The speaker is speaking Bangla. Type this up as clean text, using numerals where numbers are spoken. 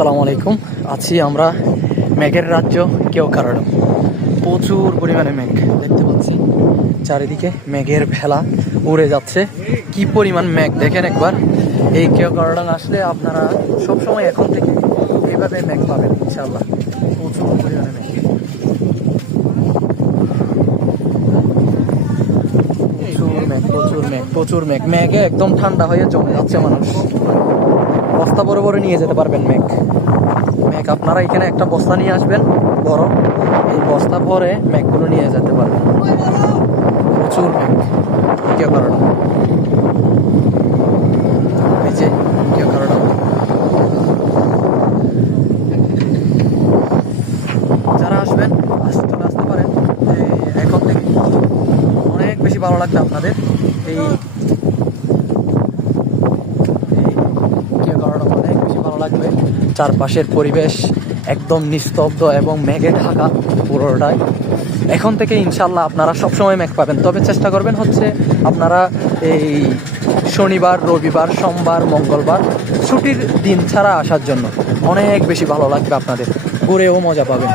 আসসালামু আলাইকুম। আছি আমরা মেঘের রাজ্য কেওক্রাডো। প্রচুর পরিমাণে মেঘ দেখতে পাচ্ছি, চারিদিকে মেঘের ভেলা উড়ে যাচ্ছে। কি পরিমাণ মেঘ দেখেন একবার। এই কেওক্রাডো আসলে আপনারা সবসময় এখন থেকে এইভাবে মেঘ পাবেন ইনশাআল্লাহ। প্রচুর পরিমাণে মেঘ, প্রচুর মেঘ। মেঘে একদম ঠান্ডা হয়ে জমে যাচ্ছে মানুষ। বস্তা বড় বড় নিয়ে যেতে পারবেন মেঘ। আপনারা এখানে একটা বস্তা নিয়ে আসবেন বড়, এই বস্তা ভরে মেঘগুলো নিয়ে যেতে পারবেন। প্রচুর মেঘ কেওক্রাডো, এই যে কেওক্রাডো। যারা আসবেন চলে আসতে পারেন এখন থেকে। অনেক বেশি ভালো লাগবে আপনাদের এই কেওক্রাডো, অনেক বেশি ভালো লাগবে। চারপাশের পরিবেশ একদম নিস্তব্ধ এবং মেঘে ঢাকা পুরোটাই। এখন থেকে ইনশাল্লাহ আপনারা সবসময় মেঘ পাবেন, তবে চেষ্টা করবেন হচ্ছে আপনারা এই শনিবার, রবিবার, সোমবার, মঙ্গলবার ছুটির দিন ছাড়া আসার জন্য। অনেক বেশি ভালো লাগবে আপনাদের, ঘুরেও মজা পাবেন।